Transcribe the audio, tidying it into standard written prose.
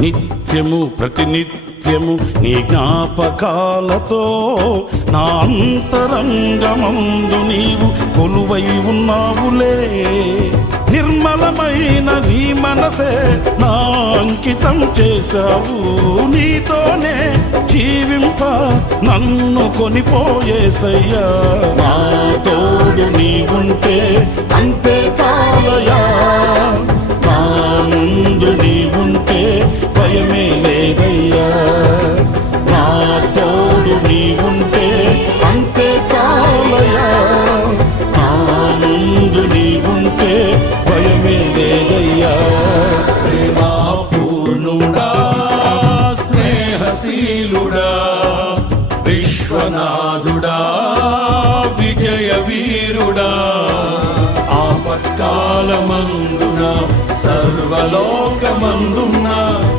నిత్యము ప్రతినిత్యము నీ జ్ఞాపకాలతో నా అంతరంగమందు నీవు కొలువై ఉన్నావులే. నిర్మలమైన నీ మనసే నా అంకితం చేశావు. నీతోనే జీవింప నన్ను కొనిపోయేసయ్యా. నా తోడు నీవుంటే అంతే చాలయా. నా ముందు నీవుంటే భయమే లేదయ్యా. నా తోడు నీవుంటే అంతే చాలయా. నా ముందు నీవుంటే భయమే లేదయ్యా. ప్రేమా పూర్ణుడా, స్నేహశీలుడా, విశ్వనాథుడా, విజయ వీరుడా, ఆపత్కాలమందున సర్వలోకమందున